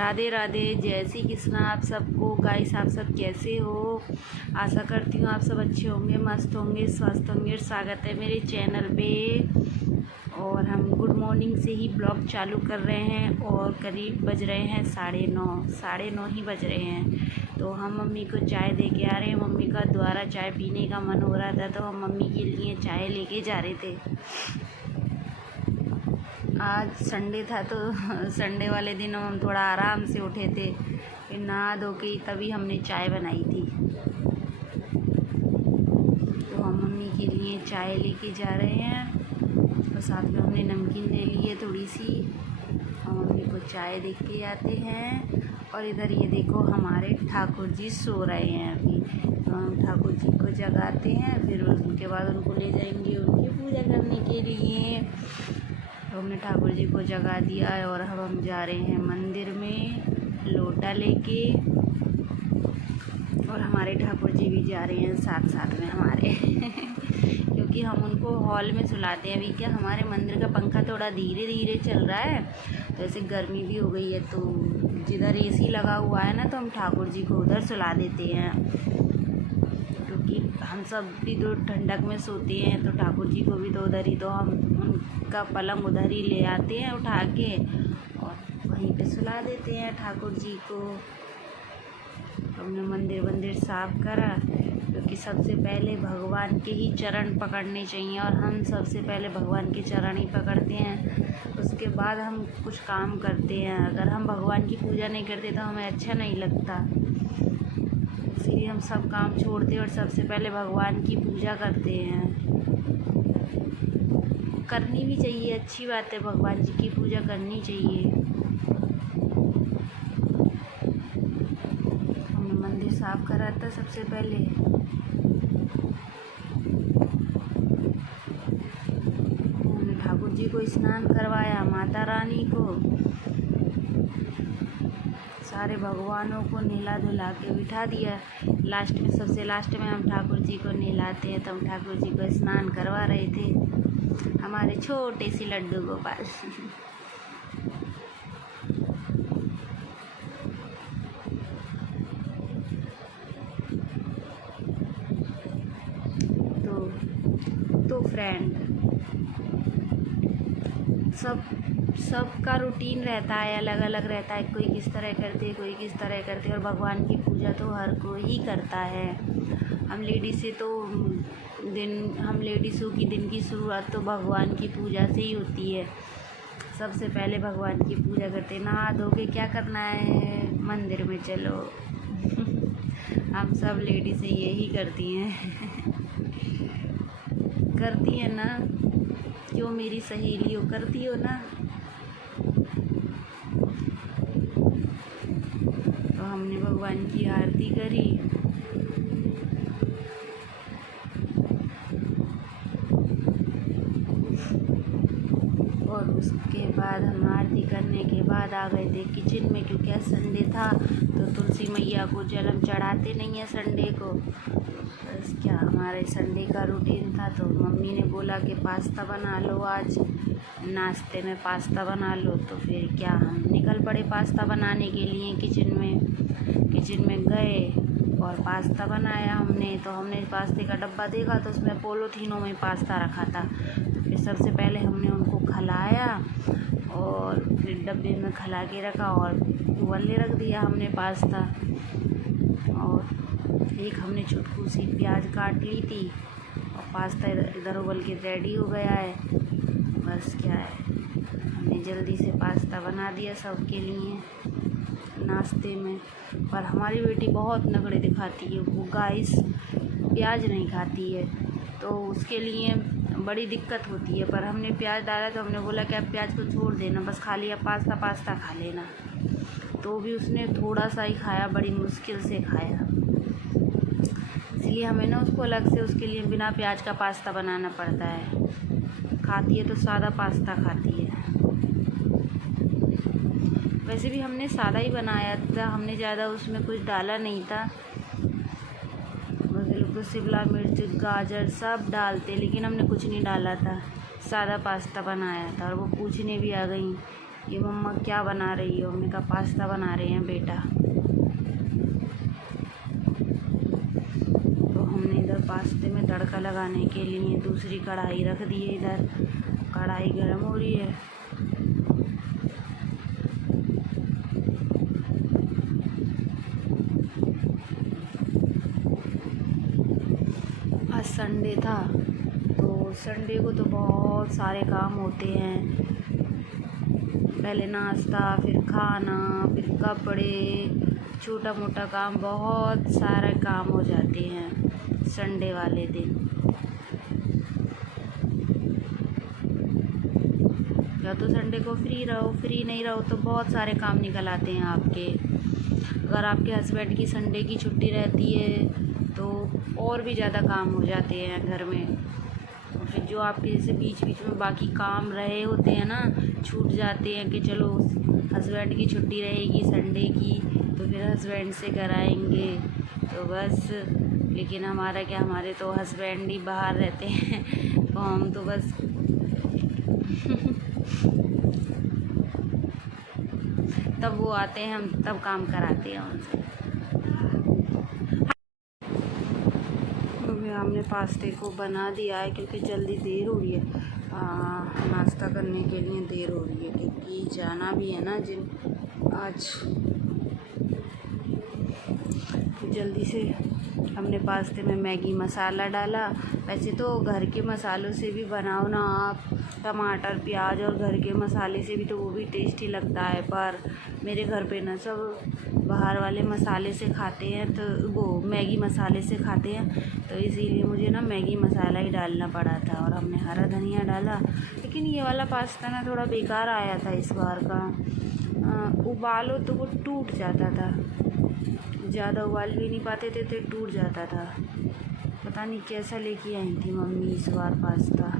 राधे राधे, जय श्री कृष्णा आप सबको। गाइस आप सब कैसे हो? आशा करती हूँ आप सब अच्छे होंगे, मस्त होंगे, स्वस्थ होंगे। स्वागत है मेरे चैनल पे। और हम गुड मॉर्निंग से ही ब्लॉग चालू कर रहे हैं और करीब बज रहे हैं 9:30 ही बज रहे हैं। तो हम मम्मी को चाय दे के आ रहे हैं। मम्मी का दोबारा चाय पीने का मन हो रहा था तो हम मम्मी के लिए चाय लेके जा रहे थे। आज संडे था तो संडे वाले दिन हम थोड़ा आराम से उठे थे, फिर नहा धो के तभी हमने चाय बनाई थी। तो हम मम्मी के लिए चाय लेके जा रहे हैं और साथ में हमने नमकीन ले ली है थोड़ी सी। और मम्मी को चाय दे के आते हैं। और इधर ये देखो हमारे ठाकुर जी सो रहे हैं अभी। तो हम ठाकुर जी को जगाते हैं, फिर उसके बाद उनको ले जाएंगे उनकी पूजा करने के लिए। तो हमने ठाकुर जी को जगा दिया है और हम जा रहे हैं मंदिर में लोटा लेके। और हमारे ठाकुर जी भी जा रहे हैं साथ में हमारे क्योंकि हम उनको हॉल में सुलाते हैं। अभी क्या हमारे मंदिर का पंखा थोड़ा धीरे धीरे चल रहा है, तो ऐसे गर्मी भी हो गई है, तो जिधर एसी लगा हुआ है ना तो हम ठाकुर जी को उधर सुला देते हैं। क्योंकि हम सब भी तो ठंडक में सोते हैं, तो ठाकुर जी को भी तो उधर ही, तो हम उनका पलंग उधर ही ले आते हैं उठा के और वहीं पे सुला देते हैं ठाकुर जी को। हमने मंदिर साफ करा, क्योंकि सबसे पहले भगवान के ही चरण पकड़ने चाहिए और हम सबसे पहले भगवान के चरण ही पकड़ते हैं। उसके बाद हम कुछ काम करते हैं। अगर हम भगवान की पूजा नहीं करते तो हमें अच्छा नहीं लगता, इसलिए हम सब काम छोड़ते हैं और सबसे पहले भगवान की पूजा करते हैं। करनी भी चाहिए, अच्छी बात है, भगवान जी की पूजा करनी चाहिए। हमने मंदिर साफ करा था सबसे पहले। हमने ठाकुर जी को स्नान करवाया, माता रानी को, सारे भगवानों को नहला धुला के बिठा दिया। लास्ट में, सबसे लास्ट में हम ठाकुर जी को नहलाते हैं, तो हम ठाकुर जी को स्नान करवा रहे थे हमारे छोटे से लड्डू गोपाल तो फ्रेंड, सबका रूटीन रहता है, अलग अलग रहता है। कोई किस तरह करते, कोई किस तरह करते। और भगवान की पूजा तो हर कोई ही करता है। हम लेडीज़ों की दिन की शुरुआत तो भगवान की पूजा से ही होती है। सबसे पहले भगवान की पूजा करते, नहा धो के क्या करना है, मंदिर में चलो हम सब लेडीज़ें यही करती हैं करती है ना, क्यों मेरी सहेली हो, करती हो ना। तो हमने भगवान की आरती करी और उसके बाद हम आरती करने के बाद आ गए थे किचन में, क्योंकि आज संडे था तो तुलसी मैया को जल हम चढ़ाते नहीं है संडे को। बस क्या, हमारे संडे का रूटीन था। तो मम्मी ने बोला कि पास्ता बना लो, आज नाश्ते में पास्ता बना लो। तो फिर क्या, हम निकल पड़े पास्ता बनाने के लिए। किचन में गए और पास्ता बनाया हमने। तो हमने पास्ते का डब्बा देखा तो उसमें पोलोथीनों में पास्ता रखा था। तो फिर सबसे पहले हमने उनको खलाया और फिर डब्बे में खला के रखा और उबलने रख दिया हमने पास्ता। और एक हमने चुटकू सी प्याज काट ली थी और पास्ता इधर उबल के रेडी हो गया है। बस क्या है, हमने जल्दी से पास्ता बना दिया सबके लिए नाश्ते में। पर हमारी बेटी बहुत नखरे दिखाती है, वो गाइस प्याज नहीं खाती है, तो उसके लिए बड़ी दिक्कत होती है। पर हमने प्याज डाला तो हमने बोला कि अब प्याज को छोड़ देना, बस खाली अब पास्ता खा लेना। तो भी उसने थोड़ा सा ही खाया, बड़ी मुश्किल से खाया। इसलिए हमें ना उसको अलग से उसके लिए बिना प्याज का पास्ता बनाना पड़ता है। खाती है तो सादा पास्ता खाती है। वैसे भी हमने सादा ही बनाया था, हमने ज़्यादा उसमें कुछ डाला नहीं था। वैसे लोग तो शिमला मिर्च, गाजर सब डालते, लेकिन हमने कुछ नहीं डाला था, सादा पास्ता बनाया था। और वो पूछने भी आ गई ये मम्मा क्या बना रही हो? हमने कहा पास्ता बना रहे हैं बेटा। तो हमने इधर पास्ते में तड़का लगाने के लिए दूसरी कढ़ाई रख दी है। इधर कढ़ाई गर्म हो रही है। आज संडे था, तो संडे को तो बहुत सारे काम होते हैं। पहले नाश्ता, फिर खाना, फिर कपड़े, छोटा मोटा काम, बहुत सारे काम हो जाते हैं संडे वाले दिन। या तो संडे को फ्री रहो, फ्री नहीं रहो तो बहुत सारे काम निकल आते हैं आपके। अगर आपके हस्बैंड की संडे की छुट्टी रहती है तो और भी ज़्यादा काम हो जाते हैं घर में। फिर जो आपके जैसे बीच बीच में बाकी काम रहे होते हैं ना, छूट जाते हैं कि चलो हस्बैंड की छुट्टी रहेगी संडे की तो फिर हस्बैंड से कराएंगे, तो बस। लेकिन हमारा क्या, हमारे तो हस्बैंड ही बाहर रहते हैं तो हम तो बस तब वो आते हैं, हम तब काम कराते हैं उनसे। हमने पास्ते को बना दिया है क्योंकि जल्दी देर हो रही है, नाश्ता करने के लिए देर हो रही है क्योंकि जाना भी है ना आज। जल्दी से हमने पास्ते में मैगी मसाला डाला। वैसे तो घर के मसालों से भी बनाओ ना आप, टमाटर प्याज और घर के मसाले से भी, तो वो भी टेस्टी लगता है। पर मेरे घर पे ना सब बाहर वाले मसाले से खाते हैं, तो वो मैगी मसाले से खाते हैं, तो इसीलिए मुझे ना मैगी मसाला ही डालना पड़ा था। और हमने हरा धनिया डाला। लेकिन ये वाला पास्ता ना थोड़ा बेकार आया था इस बार का। उबालो तो वो टूट जाता था, ज़्यादा उबाल भी नहीं पाते थे तो टूट जाता था। पता नहीं कैसा लेके आई थी मम्मी इस बार पास्ता।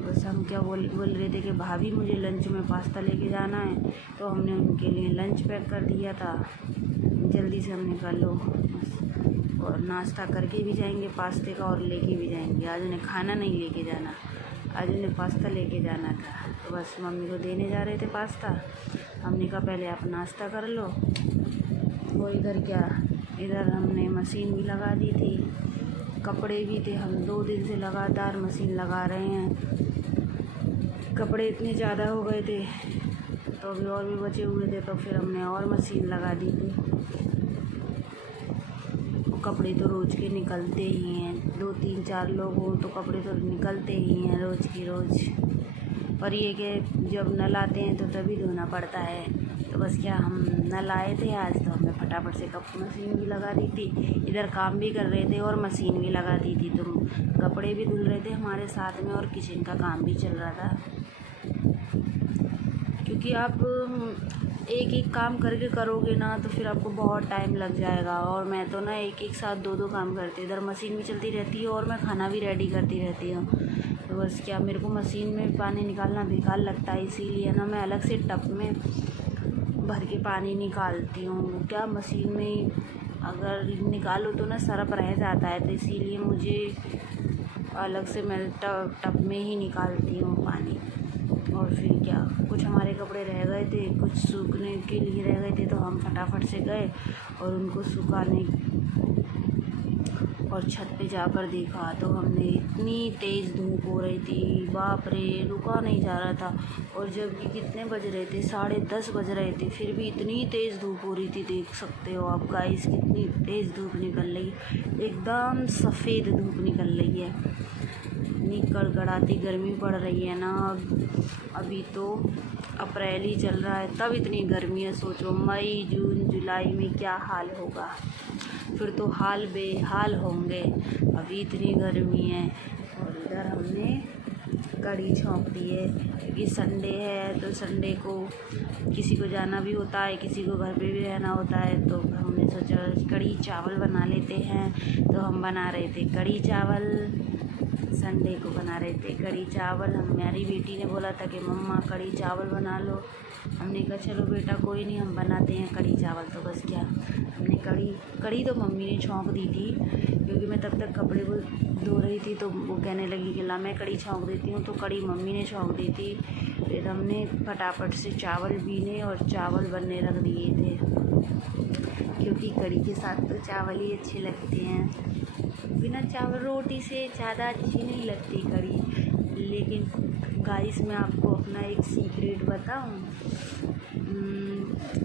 बस हम क्या बोल रहे थे कि भाभी मुझे लंच में पास्ता लेके जाना है, तो हमने उनके लिए लंच पैक कर दिया था। जल्दी से हमने कर लो बस, और नाश्ता करके भी जाएंगे पास्ते का और लेके भी जाएंगे। आज उन्हें खाना नहीं लेके जाना, आज उन्हें पास्ता लेके जाना था, तो बस मम्मी को देने जा रहे थे पास्ता। हमने कहा पहले आप नाश्ता कर लो। वो इधर क्या, इधर हमने मशीन भी लगा दी थी, कपड़े भी थे। हम 2 दिन से लगातार मशीन लगा रहे हैं। कपड़े इतने ज़्यादा हो गए थे तो अभी और भी बचे हुए थे, तो फिर हमने और मशीन लगा दी थी। कपड़े तो रोज़ के निकलते ही हैं, 2 3 4 लोग हों तो कपड़े तो निकलते ही हैं रोज़ की रोज़। पर ये कि जब नल आते हैं तो तभी धोना पड़ता है। तो बस क्या, हम नल आए थे आज तो हमने फटाफट से मशीन भी लगा दी थी। इधर काम भी कर रहे थे और मशीन भी लगा दी थी, तो कपड़े भी धुल रहे थे हमारे साथ में और किचन का काम भी चल रहा था। क्योंकि आप एक एक काम करके करोगे ना तो फिर आपको बहुत टाइम लग जाएगा। और मैं तो ना एक एक साथ 2 काम करती हूँ, इधर मशीन भी चलती रहती है और मैं खाना भी रेडी करती रहती हूँ। तो बस क्या, मेरे को मशीन में पानी निकालना बेकार लगता है, इसीलिए ना मैं अलग से टब में भर के पानी निकालती हूँ। क्या मशीन में अगर निकालो तो ना सरफ रह जाता है, तो इसीलिए मुझे अलग से मैं टब में ही निकालती हूँ पानी। और फिर क्या, कुछ हमारे कपड़े रह गए थे, कुछ सूखने के लिए रह गए थे, तो हम फटाफट से गए और उनको सुखाने। और छत पे जाकर देखा तो हमने इतनी तेज़ धूप हो रही थी, बाप रे, रुका नहीं जा रहा था। और जबकि कितने बज रहे थे, 10:30 बज रहे थे, फिर भी इतनी तेज़ धूप हो रही थी। देख सकते हो आप गाइस, कितनी तेज़ धूप निकल रही, एकदम सफ़ेद धूप निकल रही है। इतनी कड़कड़ाती गर्मी पड़ रही है ना। अभी तो अप्रैल ही चल रहा है तब इतनी गर्मी है, सोचो मई जून जुलाई में क्या हाल होगा। फिर तो हाल बेहाल होंगे, अभी इतनी गर्मी है। और इधर हमने कढ़ी छौंक दी है क्योंकि संडे है, तो संडे को किसी को जाना भी होता है, किसी को घर पे भी रहना होता है। तो हमने सोचा कढ़ी चावल बना लेते हैं, तो हम बना रहे थे कढ़ी चावल। संडे को बना रहे थे कढ़ी चावल। हमारी बेटी ने बोला था कि मम्मा कढ़ी चावल बना लो। हमने कहा चलो बेटा कोई नहीं, हम बनाते हैं कढ़ी चावल। तो बस क्या, हमने कढ़ी तो मम्मी ने छौंक दी थी, क्योंकि मैं तब तक कपड़े को धो रही थी। तो वो कहने लगी कि ला मैं कढ़ी छौंक देती हूँ, तो कढ़ी मम्मी ने छौंक दी थी। फिर हमने फटाफट से चावल बीने और चावल बनने रख दिए थे, क्योंकि कढ़ी के साथ तो चावल ही अच्छे लगते हैं। बिना चावल रोटी से ज़्यादा अच्छी नहीं लगती कढ़ी। लेकिन गाइस मैं आपको अपना एक सीक्रेट बताऊं,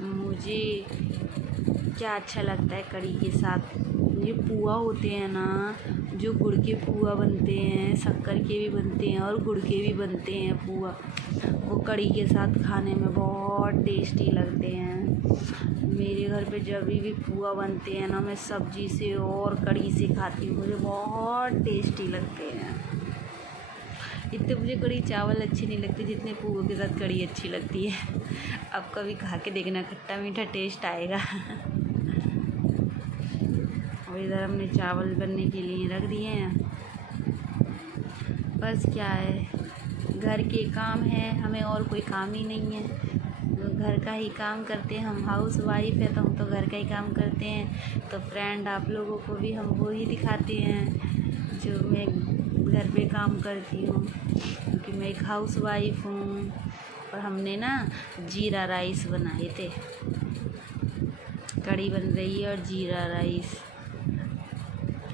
मुझे क्या अच्छा लगता है कढ़ी के साथ, ये पुआ होते हैं ना, जो गुड़ के पुआ बनते हैं, शक्कर के भी बनते हैं और गुड़ के भी बनते हैं पुआ, वो कढ़ी के साथ खाने में बहुत टेस्टी लगते हैं। मेरे घर पे जब भी पुआ बनते हैं ना, मैं सब्जी से और कढ़ी से खाती हूँ, मुझे बहुत टेस्टी लगते हैं। इतने मुझे कढ़ी चावल अच्छी नहीं लगती जितने पुआ के साथ कढ़ी अच्छी लगती है। अब कभी खा के देखना, खट्टा मीठा टेस्ट आएगा। और इधर हमने चावल बनने के लिए रख दिए हैं। बस क्या है, घर के काम है, हमें और कोई काम ही नहीं है, घर का ही काम करते हैं। हम हाउस वाइफ है तो हम तो घर का ही काम करते हैं। तो फ्रेंड आप लोगों को भी हम वो ही दिखाते हैं जो मैं घर पे काम करती हूँ, क्योंकि मैं एक हाउस वाइफ हूँ। और हमने ना जीरा राइस बनाए थे, कढ़ी बन रही है और जीरा राइस।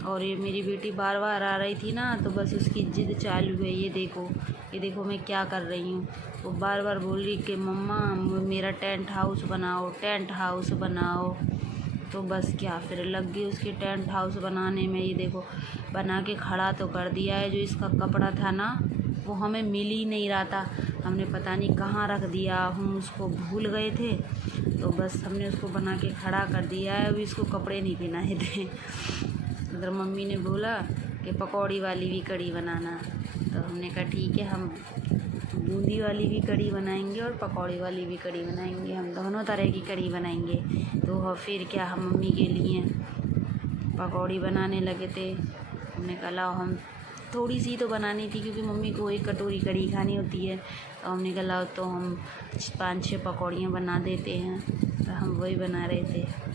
और ये मेरी बेटी बार बार आ रही थी ना, तो बस उसकी जिद चालू है। ये देखो मैं क्या कर रही हूँ। वो बार बार बोल रही कि मम्मा मेरा टेंट हाउस बनाओ, टेंट हाउस बनाओ। तो बस क्या, फिर लग गई उसके टेंट हाउस बनाने में। ये देखो बना के खड़ा तो कर दिया है। जो इसका कपड़ा था ना, वो हमें मिल ही नहीं रहा था, हमने पता नहीं कहाँ रख दिया, हम उसको भूल गए थे। तो बस हमने उसको बना के खड़ा कर दिया है। अभी इसको कपड़े नहीं पहनाए थे। उधर मम्मी ने बोला कि पकौड़ी वाली भी कढ़ी बनाना, तो हमने कहा ठीक है, हम बूंदी वाली भी कढ़ी बनाएंगे और पकौड़ी वाली भी कढ़ी बनाएंगे, हम दोनों तरह की कढ़ी बनाएंगे। तो फिर क्या, हम मम्मी के लिए पकौड़ी बनाने लगे थे। हमने कहा लाओ, हम थोड़ी सी तो बनानी थी क्योंकि मम्मी को एक कटोरी कढ़ी खानी होती है। तो हमने कहा लाओ तो हम 5-6 पकौड़ियाँ बना देते हैं। तो हम वही बना रहे थे।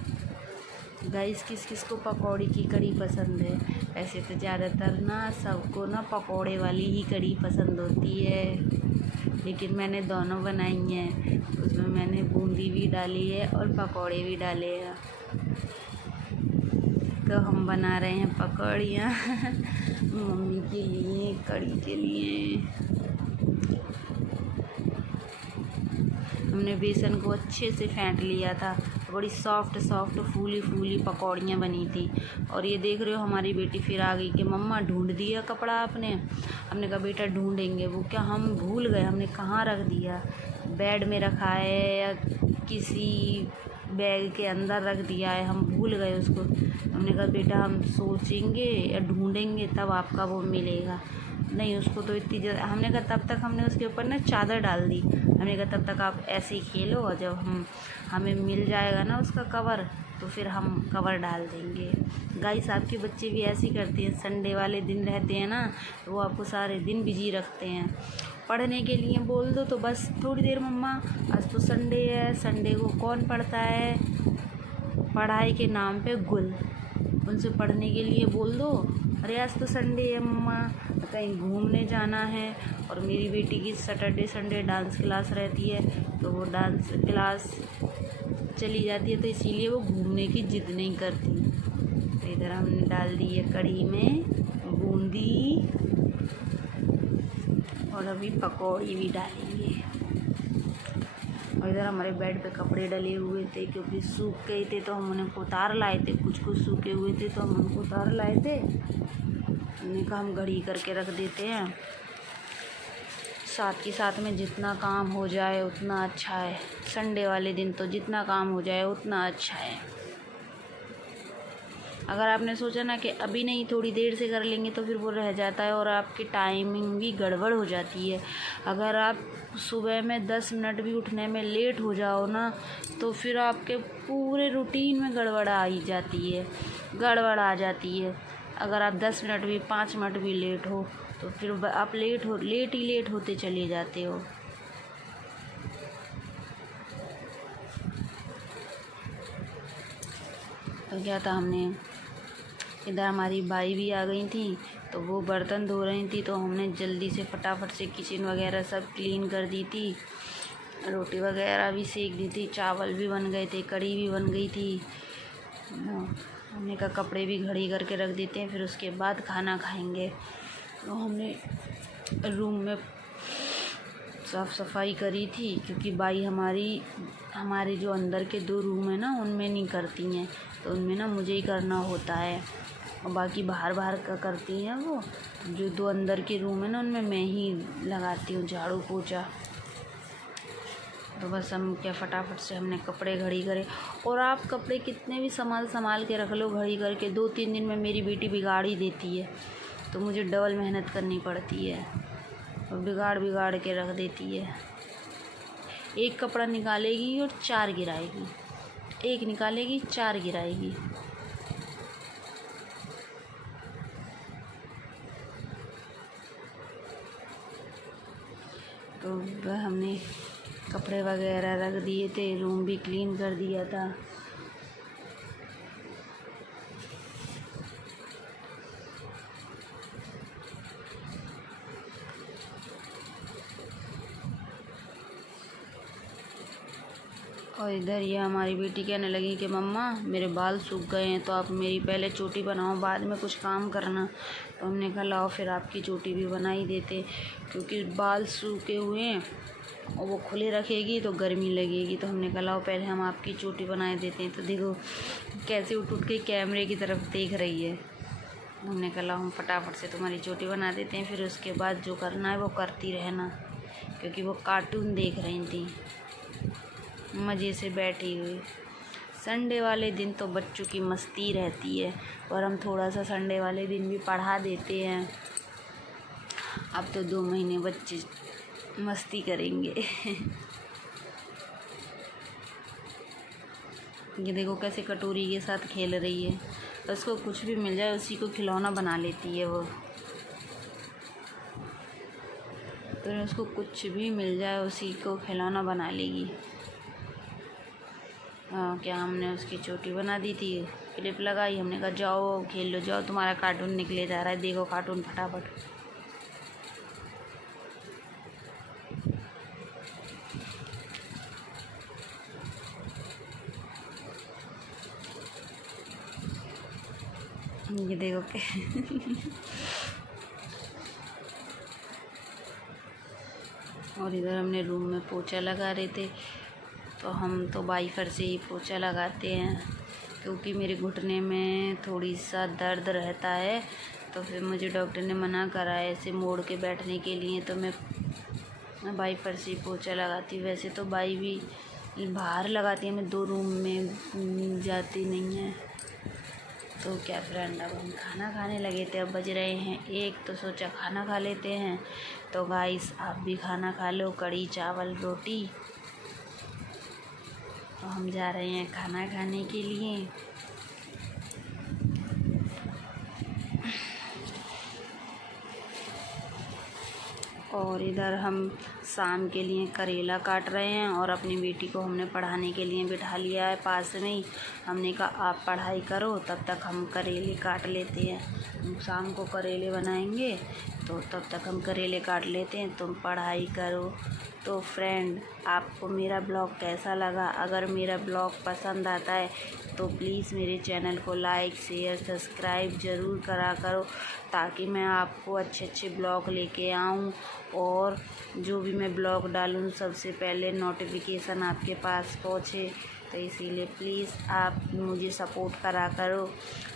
गाइस किस किस को पकौड़ी की कढ़ी पसंद है? ऐसे तो ज़्यादातर ना सबको ना पकौड़े वाली ही कढ़ी पसंद होती है, लेकिन मैंने दोनों बनाई हैं। उसमें मैंने बूंदी भी डाली है और पकौड़े भी डाले हैं। तो हम बना रहे हैं पकौड़ियाँ मम्मी के लिए, कढ़ी के लिए। हमने बेसन को अच्छे से फेंट लिया था, बड़ी सॉफ्ट फूली फूली पकौड़ियाँ बनी थी। और ये देख रहे हो हमारी बेटी फिर आ गई कि मम्मा ढूंढ दिया कपड़ा आपने। हमने कहा बेटा ढूंढेंगे, वो क्या हम भूल गए, हमने कहाँ रख दिया, बेड में रखा है या किसी बैग के अंदर रख दिया है, हम भूल गए उसको। हमने कहा बेटा हम सोचेंगे या ढूंढेंगे तब आपका वो मिलेगा। नहीं, उसको तो इतनी जल्दी, हमने कहा तब तक हमने उसके ऊपर ना चादर डाल दी। हमने कहा तब तक आप ऐसे ही खेलो, और जब हमें मिल जाएगा ना उसका कवर, तो फिर हम कवर डाल देंगे। गाइस आपके बच्चे भी ऐसे ही करते हैं, संडे वाले दिन रहते हैं ना, तो वो आपको सारे दिन बिजी रखते हैं। पढ़ने के लिए बोल दो तो बस थोड़ी देर मम्मा, आज तो संडे है, संडे को कौन पढ़ता है, पढ़ाई के नाम पे गुल। उनसे पढ़ने के लिए बोल दो, अरे आज तो संडे है मम्मा, कहीं घूमने जाना है। और मेरी बेटी की सैटरडे संडे डांस क्लास रहती है, तो वो डांस क्लास चली जाती है, तो इसीलिए वो घूमने की जिद नहीं करती। तो इधर हमने डाल दी है कढ़ी में बूंदी, और अभी पकौड़ी भी डालेंगे। और इधर हमारे बेड पे कपड़े डले हुए थे, क्योंकि सूख गए थे तो हम उन्हें उतार लाए थे। कुछ सूखे हुए थे तो हम उनको उतार लाए थे। हमने कहा हम घड़ी करके रख देते हैं, साथ ही साथ में जितना काम हो जाए उतना अच्छा है। संडे वाले दिन तो जितना काम हो जाए उतना अच्छा है। अगर आपने सोचा ना कि अभी नहीं थोड़ी देर से कर लेंगे, तो फिर वो रह जाता है और आपकी टाइमिंग भी गड़बड़ हो जाती है। अगर आप सुबह में 10 मिनट भी उठने में लेट हो जाओ ना, तो फिर आपके पूरे रूटीन में गड़बड़ आ जाती है। अगर आप 10 मिनट भी 5 मिनट भी लेट हो, तो फिर आप लेट होते चले जाते हो। तो क्या था, हमने इधर हमारी बाई भी आ गई थी, तो वो बर्तन धो रही थी, तो हमने जल्दी से फटाफट से किचन वगैरह सब क्लीन कर दी थी। रोटी वगैरह भी सेक दी थी, चावल भी बन गए थे, कढ़ी भी बन गई थी। हमने कहा कपड़े भी घड़ी करके रख देते हैं, फिर उसके बाद खाना खाएंगे। तो हमने रूम में साफ़ सफाई करी थी, क्योंकि बाई हमारे जो अंदर के 2 रूम है ना, उनमें नहीं करती हैं, तो उनमें ना मुझे ही करना होता है, और बाकी बाहर का करती हैं वो। जो 2 अंदर के रूम है ना, उनमें मैं ही लगाती हूँ झाड़ू पोछा। तो बस हम क्या फटाफट से हमने कपड़े घड़ी करे। और आप कपड़े कितने भी संभाल के रख लो घड़ी करके, 2-3 दिन में मेरी बेटी बिगाड़ ही देती है, तो मुझे डबल मेहनत करनी पड़ती है, और बिगाड़ के रख देती है। एक कपड़ा निकालेगी और 4 गिराएगी, एक निकालेगी 4 गिराएगी। तो वह हमने कपड़े वगैरह रख दिए थे, रूम भी क्लीन कर दिया था। और इधर ये हमारी बेटी कहने लगी कि मम्मा मेरे बाल सूख गए हैं, तो आप मेरी पहले चोटी बनाओ, बाद में कुछ काम करना। तो हमने कहा लाओ फिर आपकी चोटी भी बना ही देते, क्योंकि बाल सूखे हुए हैं और वो खुले रखेगी तो गर्मी लगेगी। तो हमने कहा लाओ पहले हम आपकी चोटी बना देते हैं। तो देखो कैसे उठ के कैमरे की तरफ देख रही है। हमने कहा लाओ हम फटाफट से तुम्हारी चोटी बना देते हैं, फिर उसके बाद जो करना है वो करती रहना, क्योंकि वो कार्टून देख रही थी मज़े से बैठी हुई। संडे वाले दिन तो बच्चों की मस्ती रहती है, और हम थोड़ा सा संडे वाले दिन भी पढ़ा देते हैं। अब तो 2 महीने बच्चे मस्ती करेंगे। ये देखो कैसे कटोरी के साथ खेल रही है, उसको कुछ भी मिल जाए उसी को खिलौना बना लेती है वो। तो उसको कुछ भी मिल जाए उसी को खिलौना बना लेगी। क्या हमने उसकी चोटी बना दी थी, क्लिप लगाई, हमने कहा जाओ खेल लो, जाओ तुम्हारा कार्टून निकले जा रहा है, देखो कार्टून फटाफट। ये देखो और इधर हमने रूम में पोछा लगा रहे थे, तो हम तो वाइपर से ही पोछा लगाते हैं, क्योंकि मेरे घुटने में थोड़ी सा दर्द रहता है। तो फिर मुझे डॉक्टर ने मना करा है ऐसे मोड़ के बैठने के लिए, तो मैं वाइपर से ही पोछा लगाती हूँ। वैसे तो बाई भी बाहर लगाती है, मैं 2 रूम में जाती नहीं है। तो क्या फ्रेंड, अब हम खाना खाने लगे थे, अब बज रहे हैं 1, तो सोचा खाना खा लेते हैं। तो गाइस आप भी खाना खा लो, कढ़ी चावल रोटी। तो हम जा रहे हैं खाना खाने के लिए। और इधर हम शाम के लिए करेला काट रहे हैं, और अपनी बेटी को हमने पढ़ाने के लिए बिठा लिया है पास में ही। हमने कहा आप पढ़ाई करो, तब तक हम करेले काट लेते हैं। शाम को करेले बनाएंगे, तो तब तक हम करेले काट लेते हैं, तुम पढ़ाई करो। तो फ्रेंड आपको मेरा ब्लॉग कैसा लगा? अगर मेरा ब्लॉग पसंद आता है तो प्लीज़ मेरे चैनल को लाइक शेयर सब्सक्राइब ज़रूर करा करो, ताकि मैं आपको अच्छे ब्लॉग लेके आऊँ, और जो भी मैं ब्लॉग डालूँ सबसे पहले नोटिफिकेशन आपके पास पहुँचे। तो इसीलिए प्लीज़ आप मुझे सपोर्ट करा करो।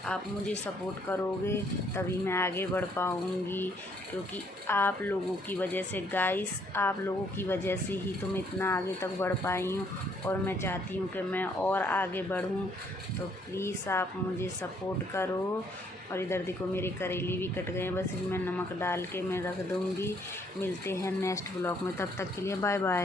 आप मुझे सपोर्ट करोगे तभी मैं आगे बढ़ पाऊँगी, क्योंकि आप लोगों की वजह से गाइस, आप लोगों की वजह से ही तो मैं इतना आगे तक बढ़ पाई हूँ, और मैं चाहती हूँ कि मैं और आगे बढ़ूँ। तो प्लीज़ आप मुझे सपोर्ट करो। और इधर देखो मेरे करेले भी कट गए हैं, बस इनमें नमक डाल के मैं रख दूँगी। मिलते हैं नेक्स्ट ब्लॉग में, तब तक के लिए बाय बाय।